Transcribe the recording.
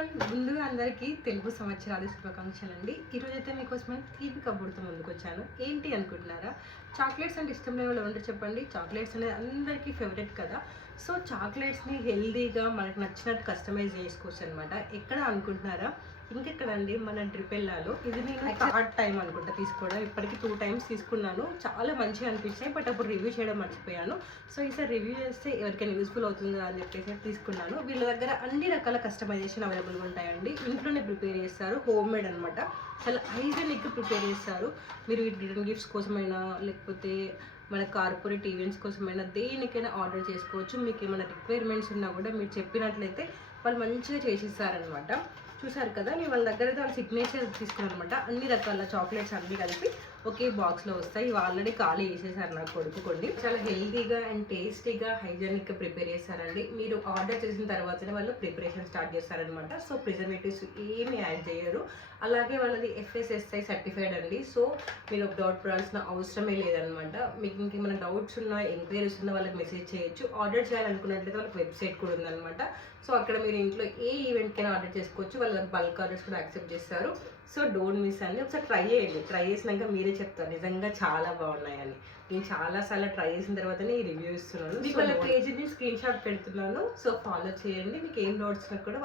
Everyone, ముందుగా అందరికీ తెలుగు సంవత్సరాల శుభాకాంక్షలు అండి. ఈరోజు అయితే మీకోసం తీపి కబుర్తో ముందుకు వచ్చాను. ఏంటి అనుకుంటున్నారా? చాక్లెట్స్ అంటే ఇష్టం లేని వాళ్ళు ఎవరంటే చెప్పండి. చాక్లెట్స్ అనేది అందరికీ ఫేవరెట్ కదా. సో చాక్లెట్స్ని హెల్దీగా మనకు నచ్చినట్టు కస్టమైజ్ చేసుకోవచ్చు అనమాట. ఎక్కడ అనుకుంటున్నారా? ఇంకెక్కడండి, మన ట్రిపెల్లాలో. ఇది నేను థర్డ్ టైం అనుకుంటా తీసుకోవడం. ఇప్పటికి 2 times తీసుకున్నాను. చాలా మంచిగా అనిపించాయి, బట్ అప్పుడు రివ్యూ చేయడం మర్చిపోయాను. సో ఈసారి రివ్యూ చేస్తే ఎవరికైనా యూస్ఫుల్ అవుతుందా అని చెప్పేసి తీసుకున్నాను. వీళ్ళ దగ్గర అన్ని రకాల కస్టమైజేషన్ అవైలబుల్గా ఉంటాయండి. ఇంట్లోనే ప్రిపేర్ చేస్తారు, హోమ్ మేడ్ అనమాట. చాలా హైజెనిక్గా ప్రిపేర్ చేస్తారు. మీరు రిటర్న్ గిఫ్ట్స్ కోసమైనా, లేకపోతే మన కార్పొరేట్ ఈవెంట్స్ కోసమైనా, దేనికైనా ఆర్డర్ చేసుకోవచ్చు. మీకు ఏమైనా రిక్వైర్మెంట్స్ ఉన్నా కూడా మీరు చెప్పినట్లయితే వాళ్ళు మంచిగా చేసిస్తారనమాట. చూసారు కదా, నేను వాళ్ళ దగ్గర అయితే వాళ్ళ సిగ్నేచర్ తీసుకున్నాను అనమాట. అన్ని రకాల చాక్లెట్స్ అన్నీ కలిపి ఒకే బాక్స్లో వస్తాయి. ఇవి ఆల్రెడీ ఖాళీ చేసేసారు నాకు కొడుకు కొన్ని. చాలా హెల్తీగా అండ్ టేస్టీగా హైజెనిక్గా ప్రిపేర్ చేస్తారండి. మీరు ఆర్డర్ చేసిన తర్వాతనే వాళ్ళు ప్రిపరేషన్ స్టార్ట్ చేస్తారనమాట. సో ప్రిజర్వేటివ్స్ ఏమి యాడ్ చేయరు. అలాగే వాళ్ళది FSSAI సర్టిఫైడ్ అండి. సో మీరు డౌట్ పడాల్సిన అవసరమే లేదనమాట. మీకు ఇంకేమైనా డౌట్స్ ఉన్నా, ఎంక్వైరీస్ ఉన్నా వాళ్ళకి మెసేజ్ చేయొచ్చు. ఆర్డర్ చేయాలనుకున్నట్లయితే వాళ్ళకి వెబ్సైట్ కూడా ఉందన్నమాట. సో అక్కడ మీరు ఇంట్లో ఏ ఈవెంట్కైనా ఆర్డర్ చేసుకోవచ్చు. వాళ్ళ బల్క్ ఆర్డర్స్ కూడా యాక్సెప్ట్ చేస్తారు. సో డోంట్ మిస్ అండి. ఒకసారి ట్రై చేయండి. ట్రై చేసినాక మీరే చెప్తారు నిజంగా చాలా బాగున్నాయని. నేను చాలాసార్లు ట్రై చేసిన తర్వాతనే ఈ రివ్యూ ఇస్తున్నాను. మీకు వాళ్ళ పేజీని స్క్రీన్ షాట్ పెడుతున్నాను. సో ఫాలో చేయండి. మీకు ఏం డౌట్స్ కూడా